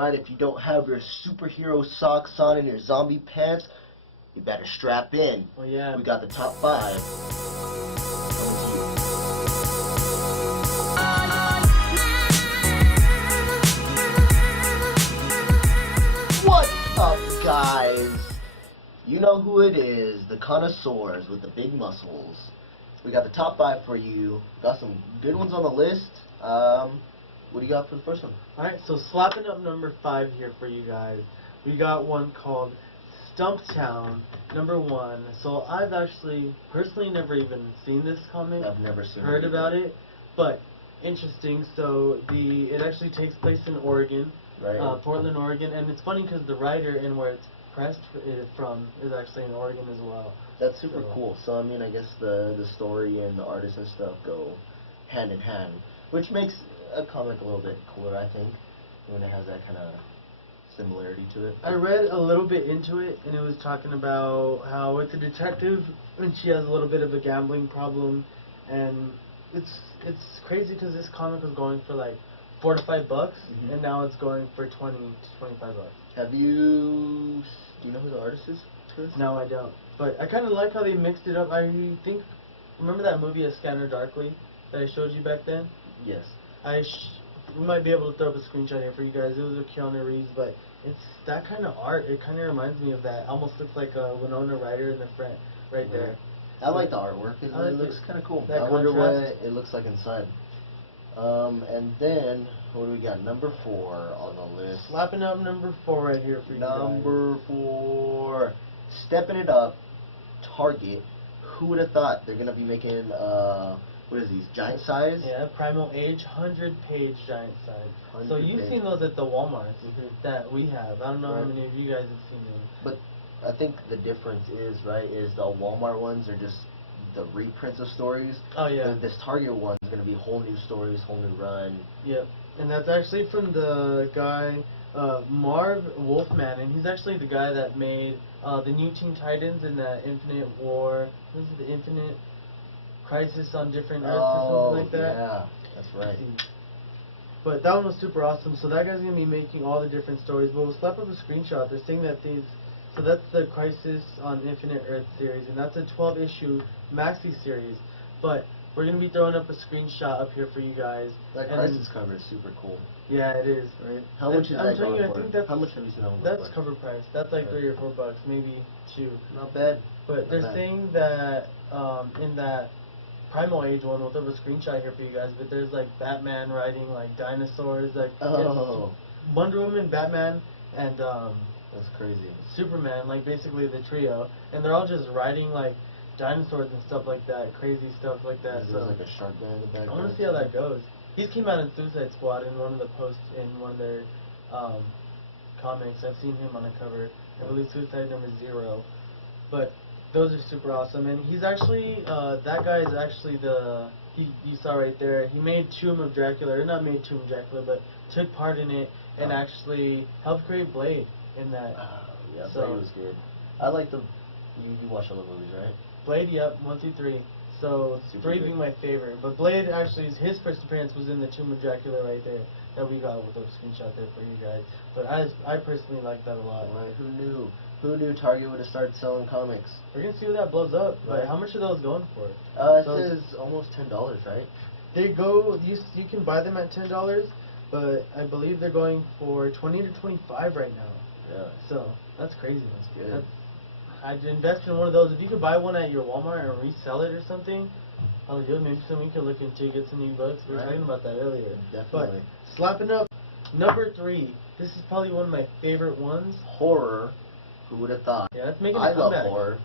right, if you don't have your superhero socks on and your zombie pants, you better strap in. Well, yeah. We got the top 5. What's up, guys? You know who it is, the connoisseurs with the big muscles. We got the top 5 for you. Got some good ones on the list. What do you got for the first one? Alright, so slapping up number 5 here for you guys. We got one called Stumptown, number 1. So I've actually personally never even seen this comic. I've never seen heard about it, but interesting. So it actually takes place in Oregon, Right. Portland, Oregon, and it's funny because the writer and where it's pressed from is actually in Oregon as well. That's super cool. So I mean, I guess the story and the artist and stuff go hand in hand, which makes a comic a little bit cooler, I think, when it has that kind of similarity to it. I read a little bit into it, and it was talking about how it's a detective, and she has a little bit of a gambling problem, and it's crazy because this comic was going for like $4 to $5, and now it's going for $20 to $25. Do you know who the artist is? No, I don't. But I kind of like how they mixed it up. I think, remember that movie A Scanner Darkly that I showed you back then? Yes. We might be able to throw up a screenshot here for you guys. It was with Keanu Reeves, but it's that kind of art. It kind of reminds me of that. Almost looks like a Winona Ryder in the front, right there. I like the artwork. It looks kind of cool. That I wonder what contrast. it looks like inside. And then, what do we got? Number 4 on the list. Slapping up number 4 right here for you guys. Number 4. Stepping it up. Target. Who would have thought they're going to be making, what is these, giant size? Yeah, Primal Age, 100-page giant size. So 100 you've page. seen those at the Walmarts that we have. I don't know how Right. many of you guys have seen them. But I think the difference is, right, is the Walmart ones are just the reprints of stories. Oh, yeah. This Target one is going to be whole new stories, whole new run. Yep. And that's actually from the guy, Marv Wolfman, and he's actually the guy that made the new Teen Titans and the Infinite War. What is it, the Infinite Crisis on Different Earths or something like that? Yeah, that's right. But that one was super awesome. So that guy's going to be making all the different stories. But we'll slap up a screenshot. They're saying that so that's the Crisis on Infinite Earth series, and that's a 12-issue maxi series. But we're going to be throwing up a screenshot up here for you guys. That Crisis cover is super cool. Yeah, it is. Right? How much is I'm that telling going you, I for? think that's, How much have you seen that one that's for? cover price. That's like $3 or $4, maybe $2. Not bad. But Not they're bad. saying that in that Primal Age one, we'll throw a screenshot here for you guys, but there's like Batman riding like dinosaurs, like Oh, it's Wonder Woman, Batman, and that's crazy. Superman, like basically the trio, and they're all just riding like dinosaurs and stuff like that, crazy stuff like that. There's So like a shark guy in the back. I want to see how that goes. He's came out in Suicide Squad in one of the posts in one of their comics. I've seen him on the cover. I believe Suicide number 0. But those are super awesome. And he's actually, that guy is actually you saw right there, he made Tomb of Dracula, or not made Tomb of Dracula, but took part in it and actually helped create Blade in that. Yeah, So- Blade was good. I like the. You watch all the movies, right? Blade, yep, 1 through 3. So Super 3 good. being my favorite. But Blade actually, his first appearance was in the Tomb of Dracula right there that we got with a screenshot there for you guys. But I personally like that a lot. Right. Who knew? Who knew Target would have started selling comics? We're gonna see what that blows up. But Right. how much are those going for? It So- says almost $10, right? They go. You can buy them at $10, but I believe they're going for $20 to $25 right now. Yeah. So that's crazy. That's good. I'd invest in one of those. If you could buy one at your Walmart and resell it or something, I would do it. Maybe something we could look into, get some new books. We were Right. talking about that earlier. Definitely. But slapping up number 3. This is probably one of my favorite ones. Horror. Who would have thought? Yeah, that's making a I love comeback. horror.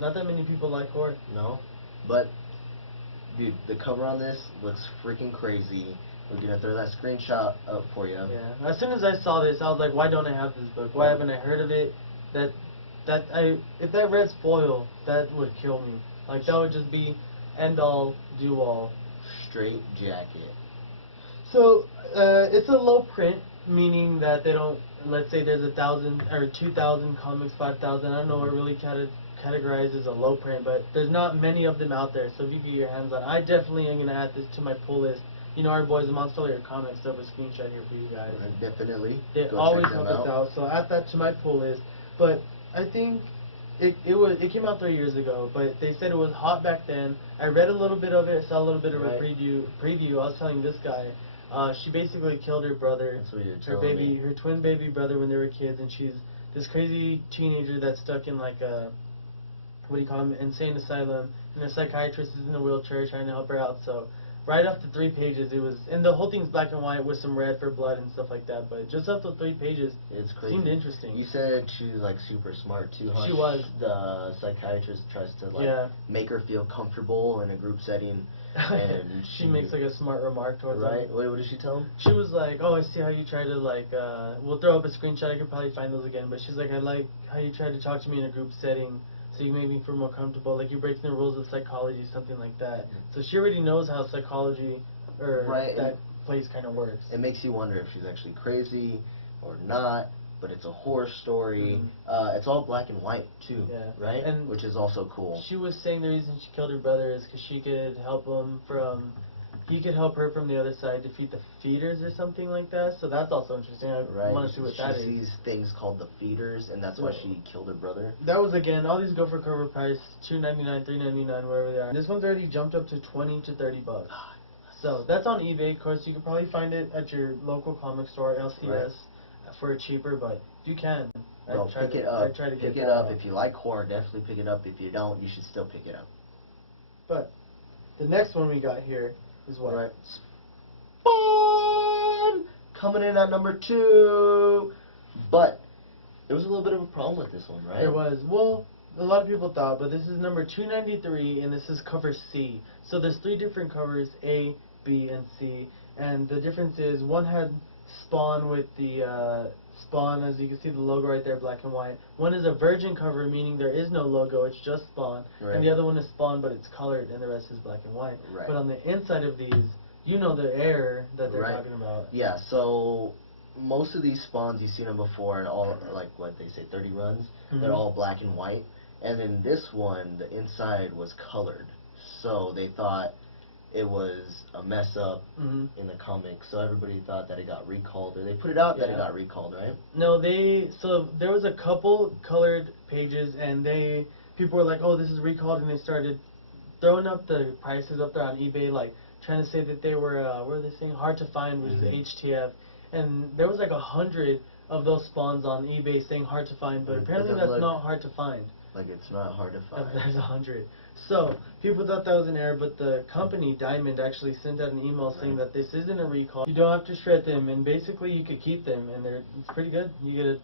Not that many people like horror. No, but dude, the cover on this looks freaking crazy. We're gonna throw that screenshot up for you. Yeah. As soon as I saw this, I was like, why don't I have this book? Why haven't I heard of it? If that read foil, that would kill me. Like that would just be end all, do all. Straight jacket. So it's a low print, meaning that they don't. Let's say there's 1,000 or 2,000 comics, 5,000. I don't know what really categorized as a low print, but there's not many of them out there. So if you get your hands on, I definitely am gonna add this to my pull list you know, our boys at Monster Layer Comics have a screenshot here for you guys. Definitely. They Go always check them help us out. So add that to my pull list. But I think it came out 3 years ago, but they said it was hot back then. I read a little bit of it, saw a little bit of Right. a preview. I was telling this guy, she basically killed her brother, That's what you're her telling baby, me. her twin baby brother when they were kids, and she's this crazy teenager that's stuck in like a, what do you call them, insane asylum, and the psychiatrist is in a wheelchair trying to help her out. So right after 3 pages, it was, and the whole thing's black and white with some red for blood and stuff like that. But just after 3 pages, It's crazy. seemed interesting. You said she's like super smart too, huh? She was. The psychiatrist tries to like Yeah. make her feel comfortable in a group setting, and she makes like a smart remark towards right. him. What did she tell him? She was like, "Oh, I see how you try to like." We'll throw up a screenshot. I could probably find those again. But she's like, "I like how you try to talk to me in a group setting, so you make me feel more comfortable. Like you're breaking the rules of psychology, something like that." So she already knows how psychology or Right, that place kind of works. It makes you wonder if she's actually crazy or not. But it's a horror story. It's all black and white too, Yeah. right? And which is also cool. She was saying the reason she killed her brother is because she could help him from. He could help her from the other side defeat the feeders or something like that. So that's also interesting. I Right. want to see what that is. She sees things called the feeders, and that's why she killed her brother. That was, again, all these go for cover price, $2.99, $3.99, wherever they are. This one's already jumped up to $20 to $30. So that's on eBay. Of course, you can probably find it at your local comic store, LCS, for cheaper. But if you can, Bro, pick it up. Pick it up. If you like horror, definitely pick it up. If you don't, you should still pick it up. But the next one we got here is what? Right. Spawn! Coming in at number 2. But there was a little bit of a problem with this one, right? There was. Well, a lot of people thought, but this is number 293, and this is cover C. So there's 3 different covers, A, B, and C. And the difference is one had Spawn with the Spawn, as you can see the logo right there, black and white. One is a virgin cover, meaning there is no logo, it's just Spawn. Right. And the other one is Spawn, but it's colored, and the rest is black and white. Right. But on the inside of these, you know the error that they're Right. talking about. Yeah, so most of these spawns, you've seen them before, and all, like what they say, 30 runs, they're all black and white. And then this one, the inside was colored. So they thought it was a mess up in the comic, so everybody thought that it got recalled, or they put it out that it got recalled, right? No, so there was a couple colored pages, and people were like, "Oh, this is recalled," and they started throwing up the prices up there on eBay, like trying to say that they were what are they saying, hard to find, which is HTF, and there was like 100 of those spawns on eBay saying hard to find, but apparently that's not hard to find. Like it's not hard to find. There's 100. So people thought that was an error, but the company Diamond actually sent out an email saying that this isn't a recall. You don't have to shred them, and basically you could keep them, and it's pretty good. You get it,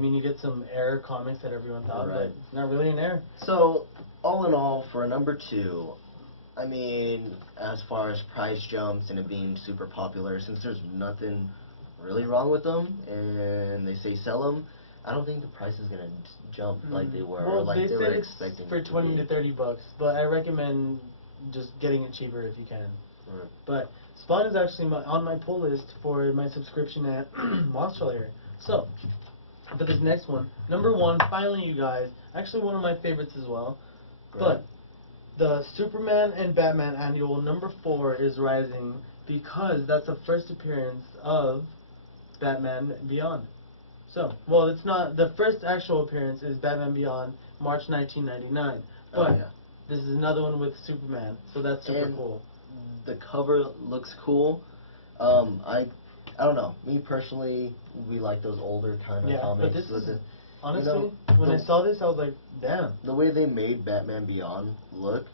you get some error comics that everyone thought, but it's not really an error. So all in all, for a number 2, I mean, as far as price jumps and it being super popular, since there's nothing really wrong with them, and they say sell them, I don't think the price is gonna jump like they were, well, like they were expecting. For $20 to $30, but I recommend just getting it cheaper if you can. Right. But Spawn is actually on my pull list for my subscription at Monster Layer. So, but this next one, number 1, finally, you guys, actually one of my favorites as well. Right. But the Superman and Batman annual number 4 is rising because that's the first appearance of Batman Beyond. So, well, it's not, the first actual appearance is Batman Beyond, March 1999. But this is another one with Superman, so that's super cool. The cover looks cool. I don't know. Me personally, we like those older kind of comics. But this is, the, honestly, when I saw this, I was like, damn. The way they made Batman Beyond look,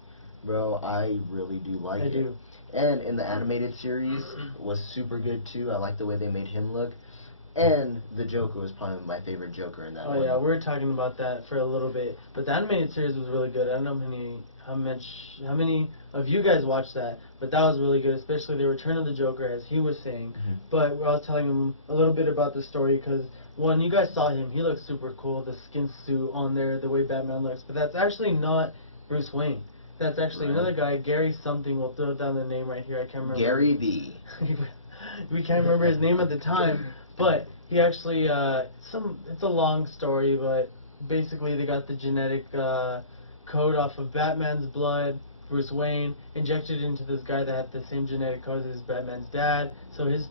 bro, I really do like it. I do. And in the animated series was super good too. I like the way they made him look. And the Joker was probably my favorite Joker in that one. Oh yeah, we were talking about that for a little bit. But the animated series was really good. I don't know how many of you guys watched that, but that was really good, especially the Return of the Joker, as he was saying. But I was telling him a little bit about the story because, one, you guys saw him. He looks super cool, the skin suit on there, the way Batman looks. But that's actually not Bruce Wayne. That's actually another guy, Gary something. We'll throw down the name right here. I can't remember. Gary B. We can't remember his name at the time. But he actually, it's a long story, but basically they got the genetic code off of Batman's blood, Bruce Wayne, injected into this guy that had the same genetic code as Batman's dad. So his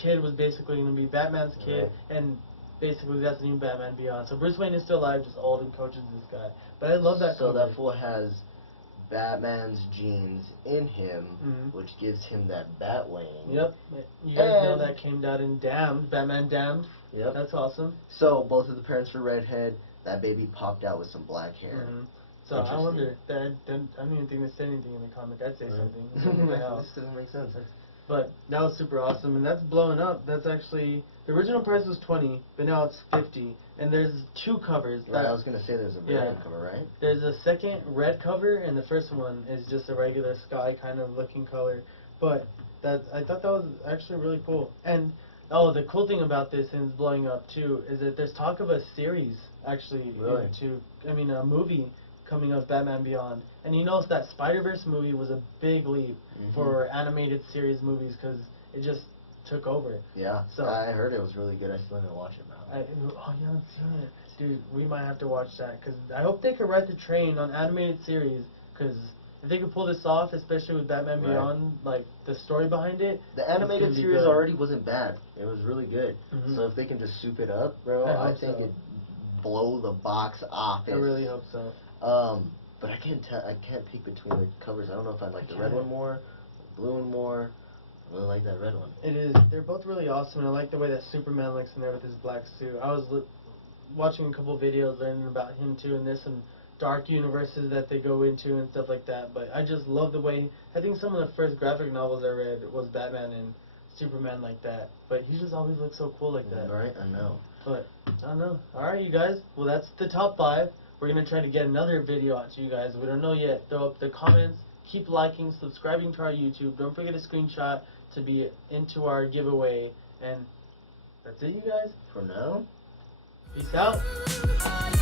kid was basically going to be Batman's kid, and basically that's the new Batman Beyond. So Bruce Wayne is still alive, just old and coaches this guy. But I love that. So cover. that fool has Batman's genes in him, which gives him that Batwing. Yep. You guys know that came out in Damned, Batman Damned. Yep. That's awesome. So both of the parents were redhead. That baby popped out with some black hair. So I wonder, I don't even think they said anything in the comic. I'd say something. This doesn't make sense. But that was super awesome, and that's blowing up. That's actually, the original price was $20, but now it's $50. And there's 2 covers. Right, I was going to say there's a variant cover, right? There's a second red cover, and the first one is just a regular sky kind of looking color. But I thought that was actually really cool. And, the cool thing about this, and it's blowing up too, is that there's talk of a series, actually, a movie coming of Batman Beyond. And you notice that Spider-Verse movie was a big leap for animated series movies because it just took over. Yeah, so I heard it was really good. I still didn't watch it now. You haven't seen it? Dude, we might have to watch that because I hope they could ride the train on animated series because if they could pull this off, especially with Batman Beyond, like the story behind it. The animated series already wasn't bad. It was really good. So if they can just soup it up, bro, I think it'd blow the box office. I really hope so. But I can't pick between the covers. I don't know if I like the red one more, the blue one more. I really like that red one. It is. They're both really awesome, and I like the way that Superman looks in there with his black suit. I was watching a couple videos learning about him too, and there's some dark universes that they go into and stuff like that. But I just love the way. I think some of the first graphic novels I read was Batman and Superman like that. But he just always looks so cool like that. Right, I know. But I don't know. All right, you guys. Well, that's the top 5. We're going to try to get another video out to you guys. We don't know yet. Throw up the comments. Keep liking, subscribing to our YouTube. Don't forget to screenshot to be into our giveaway. And that's it, you guys. For now. Peace out.